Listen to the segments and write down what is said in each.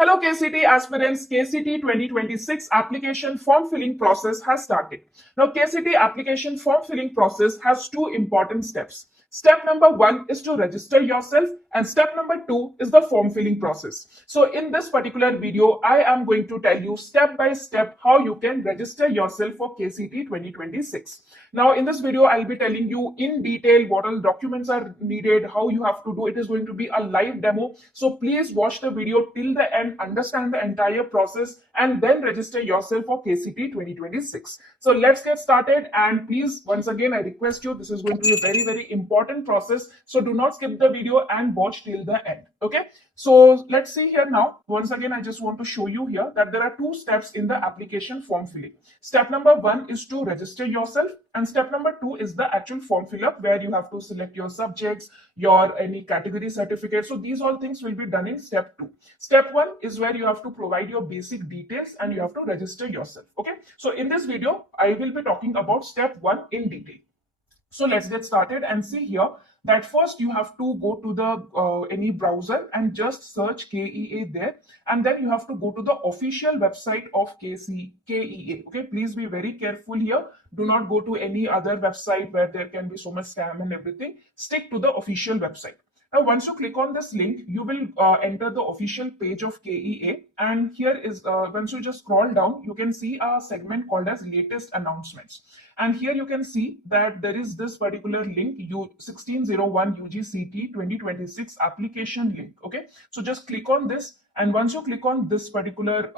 Hello KCT aspirants, KCT 2026 application form filling process has started. Now KCT application form filling process has two important steps. Step number 1 is to register yourself and step number 2 is the form filling process. So in this particular video, I am going to tell you step by step how you can register yourself for KCT 2026. Now in this video, I'll be telling you in detail what all documents are needed, how you have to do. It is going to be a live demo. So please watch the video till the end, understand the entire process and then register yourself for KCT 2026. So let's get started, and please once again I request you, this is going to be a very important process, so do not skip the video and watch till the end. Okay, so let's see here now. Once again, I just want to show you here that there are two steps in the application form filling. Step number 1 is to register yourself and step number 2 is the actual form fill up, where you have to select your subjects, your any category certificate. So these all things will be done in step 2. Step 1 is where you have to provide your basic details and you have to register yourself. Okay, so in this video I will be talking about step 1 in detail. So let's get started and see here that first you have to go to the any browser and just search KEA there, and then you have to go to the official website of KEA. Okay, please be very careful here. Do not go to any other website where there can be so much scam and everything. Stick to the official website. Now, once you click on this link, you will enter the official page of KEA. And here is, once you just scroll down, you can see a segment called as latest announcements. And here you can see that there is this particular link, 1601 UGCT 2026 application link. Okay, so just click on this. And once you click on this particular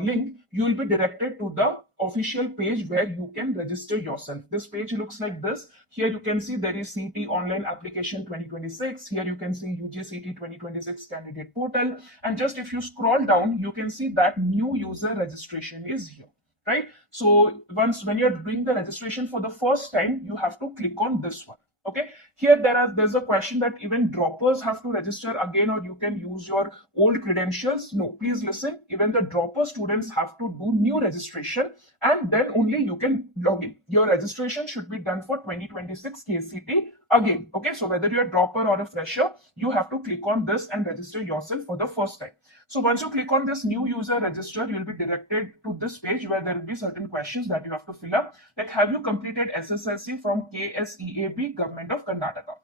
link, you will be directed to the official page where you can register yourself. This page looks like this. Here you can see there is CET online application 2026. Here you can see UGCT 2026 candidate portal, and just if you scroll down, you can see that new user registration is here, right? So when you're doing the registration for the first time, you have to click on this one. Okay, here there's a question that even droppers have to register again, or you can use your old credentials. No, please listen, even the dropper students have to do new registration and then only you can log in. Your registration should be done for 2026 KCT again. Okay, so whether you're a dropper or a fresher, you have to click on this and register yourself for the first time. So once you click on this new user register, you will be directed to this page where there will be certain questions that you have to fill up, like have you completed SSLC from KCET Government of Karnataka?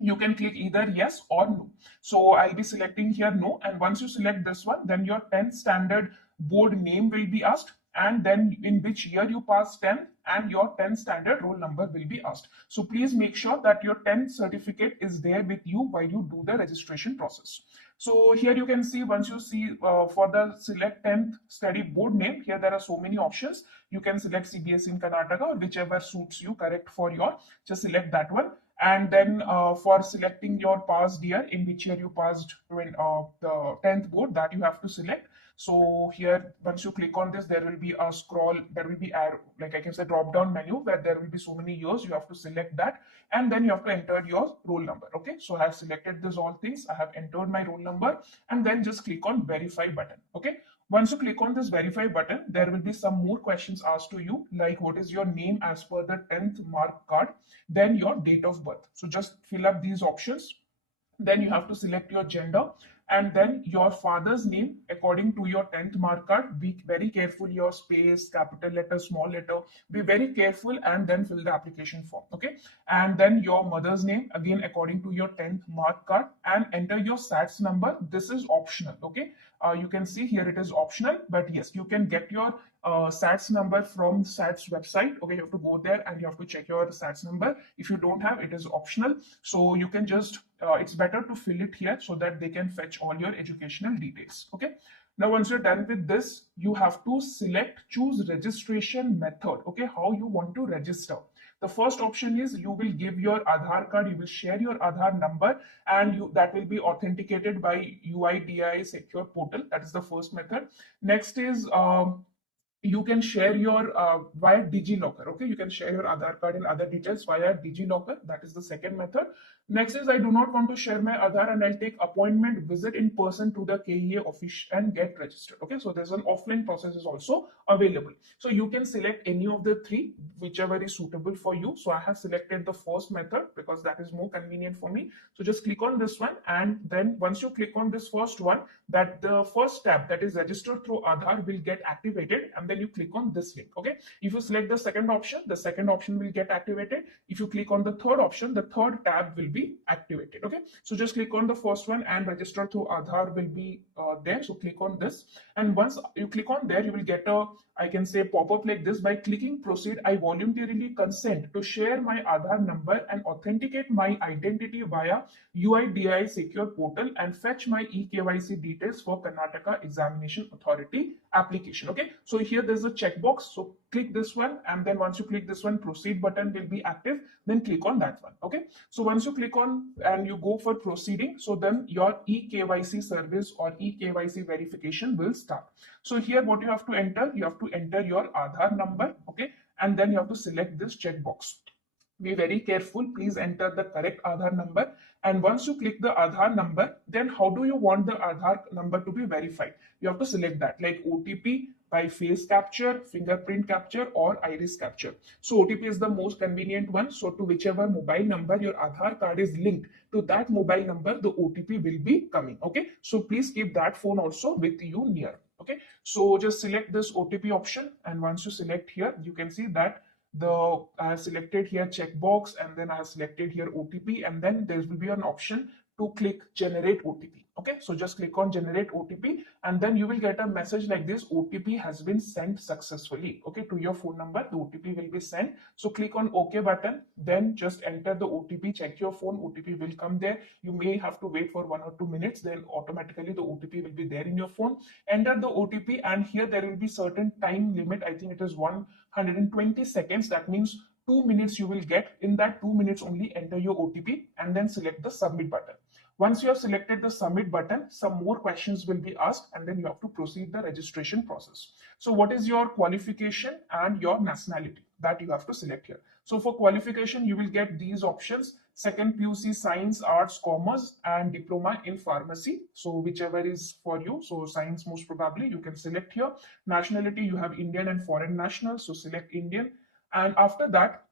You can click either yes or no. So I'll be selecting here no, and once you select this one, then your 10th standard board name will be asked, and then in which year you passed 10th, and your 10th standard roll number will be asked. So please make sure that your 10th certificate is there with you while you do the registration process. So here you can see, once you see for the select 10th study board name, here there are so many options. You can select CBSE in Karnataka or whichever suits you correct for your, just select that one. And then for selecting your past year, in which year you passed when the 10th board, that you have to select. So here, once you click on this, there will be a scroll, there will be like I can say drop down menu where there will be so many years. You have to select that, and then you have to enter your roll number. Okay, so I have selected this all things. I have entered my roll number, and then just click on verify button. Okay, once you click on this verify button, there will be some more questions asked to you, like what is your name as per the 10th mark card, then your date of birth. So just fill up these options. Then you have to select your gender, and then your father's name according to your 10th mark card. Be very careful, your space, capital letter, small letter, be very careful, and then fill the application form. Okay, and then your mother's name again according to your 10th mark card, and enter your SATS number. This is optional. Okay, you can see here it is optional, but yes, you can get your SATS number from SATS website. Okay, you have to go there and you have to check your SATS number. If you don't have, it is optional, so you can just it's better to fill it here so that they can fetch all your educational details. Okay, now once you're done with this, you have to choose registration method. Okay, how you want to register. The first option is you will give your Aadhaar card, you will share your Aadhaar number, and that will be authenticated by UIDAI secure portal. That is the first method. Next is you can share your via DigiLocker. Okay, you can share your Aadhaar card and other details via DigiLocker. That is the second method. Next is I do not want to share my Aadhaar and I'll take appointment, visit in person to the KEA office and get registered. Okay, so there's an offline process is also available. So you can select any of the three, whichever is suitable for you. So I have selected the first method because that is more convenient for me. So just click on this one, and then once you click on this first one, that the first tab, that is registered through Aadhaar, will get activated, and then you click on this link. Okay, if you select the second option will get activated. If you click on the third option, the third tab will be activated. Okay, so just click on the first one, and register through Aadhaar will be there. So click on this, and once you click on there, you will get a, I can say, pop-up like this. By clicking proceed, I voluntarily consent to share my Aadhaar number and authenticate my identity via UIDAI secure portal and fetch my eKYC details for Karnataka Examination Authority application. Okay, so here there's a checkbox, so click this one, and then once you click this one, proceed button will be active, then click on that one. Okay, so once you click on and you go for proceeding, so then your eKYC service or eKYC verification will start. So here what you have to enter your Aadhaar number. Okay, and then you have to select this checkbox. Be very careful, please enter the correct Aadhaar number. And once you click the Aadhaar number, then how do you want the Aadhaar number to be verified? You have to select that, like OTP, by face capture, fingerprint capture, or iris capture. So OTP is the most convenient one. So to whichever mobile number your Aadhaar card is linked, to that mobile number the OTP will be coming. Okay, so please keep that phone also with you near. Okay, so just select this OTP option, and once you select here, you can see that I have selected here checkbox, and then I have selected here OTP, and then there will be an option to click generate OTP. Okay, so just click on generate OTP, and then you will get a message like this: OTP has been sent successfully. Okay, to your phone number, the OTP will be sent. So click on OK button, then just enter the OTP, check your phone, OTP will come there. You may have to wait for 1 or 2 minutes, then automatically the OTP will be there in your phone. Enter the OTP, and here there will be certain time limit. I think it is 120 seconds. That means 2 minutes you will get. In that 2 minutes only, enter your OTP and then select the submit button. Once you have selected the submit button, some more questions will be asked, and then you have to proceed the registration process. So what is your qualification and your nationality? That you have to select here. So for qualification, you will get these options: second PUC Science, Arts, Commerce, and Diploma in Pharmacy. So whichever is for you. So science most probably you can select here. Nationality, you have Indian and foreign national, so select Indian. And after that,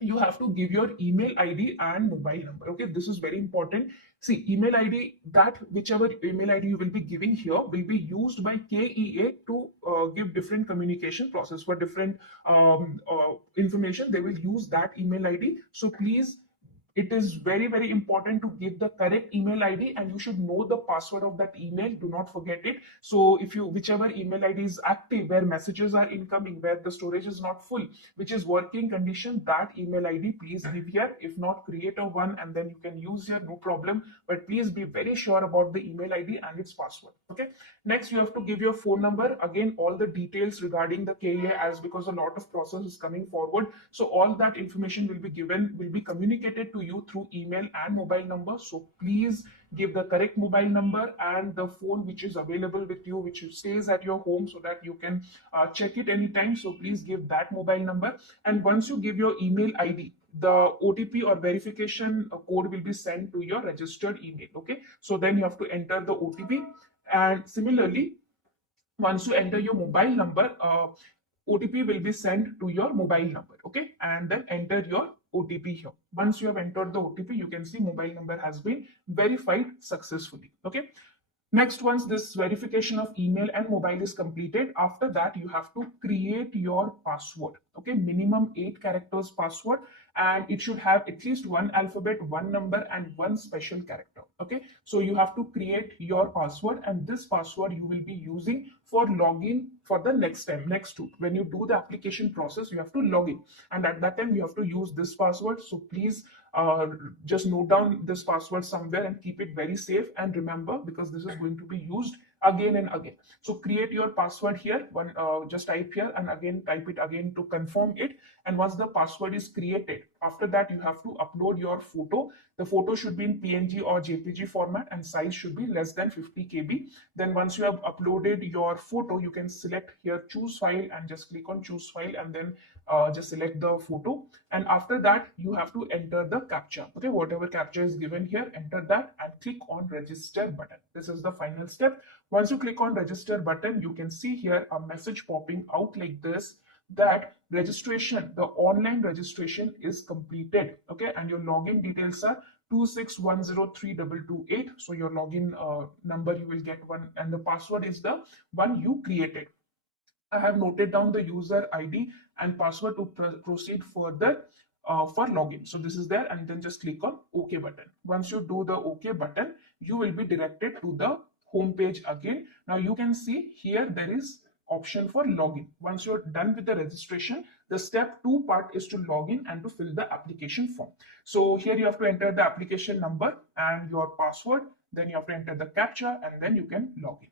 you have to give your email ID and mobile number. Okay, this is very important. See, email ID, that whichever email ID you will be giving here will be used by KEA to give different communication process for different information. They will use that email ID. So please, it is very, very important to give the correct email ID, and you should know the password of that email. Do not forget it. So if you, whichever email ID is active, where messages are incoming, where the storage is not full, which is working condition, that email ID please give here. If not, create a one and then you can use here, no problem. But please be very sure about the email ID and its password. Okay. Next, you have to give your phone number. Again, all the details regarding the KEA, as because a lot of process is coming forward. So all that information will be given, will be communicated to you through email and mobile number. So please give the correct mobile number and the phone which is available with you, which stays at your home, so that you can check it anytime. So please give that mobile number. And once you give your email ID, the OTP or verification code will be sent to your registered email. Okay, so then you have to enter the OTP. And similarly, once you enter your mobile number, OTP will be sent to your mobile number. Okay, and then enter your OTP here. Once you have entered the OTP, you can see mobile number has been verified successfully. Okay. Next, once this verification of email and mobile is completed, after that you have to create your password. Okay, minimum 8 characters password, and it should have at least one alphabet, one number, and one special character. Okay, so you have to create your password, and this password you will be using for login for the next time. Next to when you do the application process, you have to log in, and at that time you have to use this password. So please just note down this password somewhere and keep it very safe, and remember, because this is going to be used again and again. So create your password here. Just type here and again type it again to confirm it. And once the password is created, After that, you have to upload your photo. The photo should be in PNG or JPG format and size should be less than 50 KB. Then once you have uploaded your photo, you can select here choose file and just click on choose file and then just select the photo. And after that, you have to enter the captcha. Okay, whatever captcha is given here, enter that and click on register button. This is the final step. Once you click on register button, you can see here a message popping out like this, that registration, the online registration is completed. Okay, and your login details are 26103228. So your login number, you will get one, and the password is the one you created. I have noted down the user ID and password to proceed further for login. So this is there, and then just click on OK button. Once you do the OK button, you will be directed to the home page again. Now you can see here there is option for login. Once you're done with the registration, the step 2 part is to log in and to fill the application form. So here you have to enter the application number and your password, then you have to enter the captcha, and then you can log in,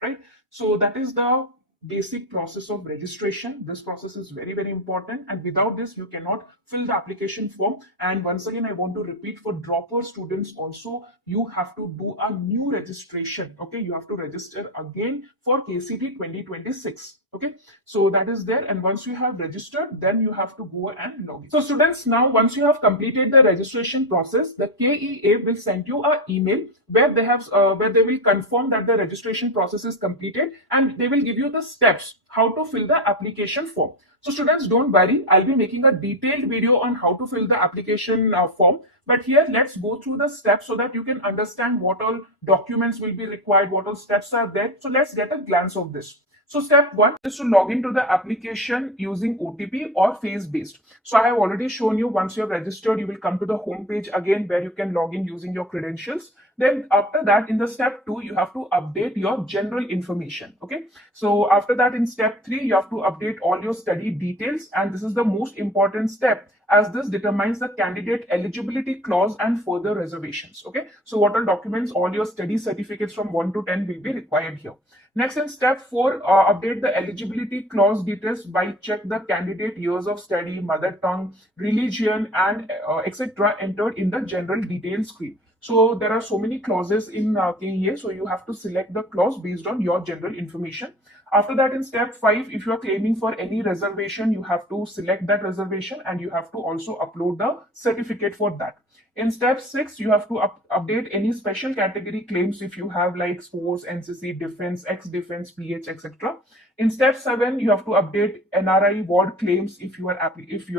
right? So that is the basic process of registration. This process is very, very important, and without this you cannot fill the application form. And once again, I want to repeat, for dropper students also, you have to do a new registration. Okay, you have to register again for KCET 2026. Okay, so that is there, and once you have registered, then you have to go and log in. So students, now once you have completed the registration process, the KEA will send you an email where they will confirm that the registration process is completed, and they will give you the steps how to fill the application form. So students, don't worry, I'll be making a detailed video on how to fill the application form. But here, let's go through the steps so that you can understand what all documents will be required, what all steps are there. So let's get a glance of this. So step 1 is to log into the application using OTP or face based. So I have already shown you, once you have registered, you will come to the home page again where you can log in using your credentials. Then after that, in the step 2, you have to update your general information. Okay. So after that, in step 3, you have to update all your study details. And this is the most important step, as this determines the candidate eligibility clause and further reservations. Okay. So what are documents, all your study certificates from 1 to 10 will be required here. Next, in step 4, update the eligibility clause details by check the candidate years of study, mother tongue, religion, and etc. entered in the general details screen. So there are so many clauses in KEA, so you have to select the clause based on your general information. After that, in step 5, if you are claiming for any reservation, you have to select that reservation and you have to also upload the certificate for that. In step 6, you have to update any special category claims if you have, like sports, NCC, defense, ex-defense, PH, etc. In step 7, you have to update NRI ward claims if you are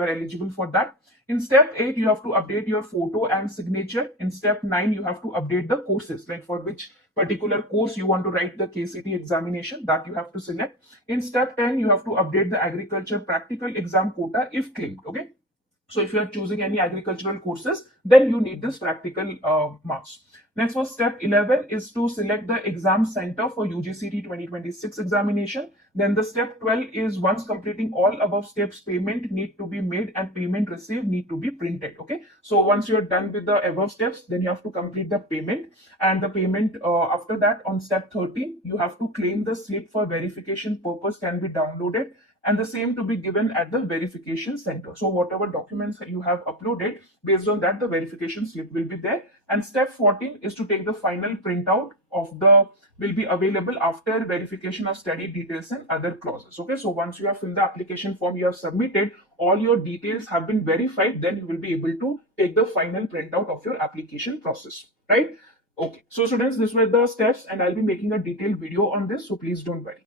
eligible for that. In step 8, you have to update your photo and signature. In step 9, you have to update the courses, like for which particular course you want to write the KCET examination, that you have to select. In step 10, you have to update the agriculture practical exam quota if claimed. Okay. So if you are choosing any agricultural courses, then you need this practical marks. Next, for step 11 is to select the exam center for UGCT 2026 examination. Then the step 12 is, once completing all above steps, payment need to be made and payment received need to be printed. Okay. So once you are done with the above steps, then you have to complete the payment, and the payment after that, on step 13, you have to claim the slip for verification purpose can be downloaded, and the same to be given at the verification center. So whatever documents you have uploaded, based on that, the verification slip will be there. And step 14 is to take the final printout of will be available after verification of study details and other clauses. Okay, so once you have filled the application form, you have submitted, all your details have been verified, then you will be able to take the final printout of your application process, right? Okay, so students, these were the steps, and I'll be making a detailed video on this, so please don't worry.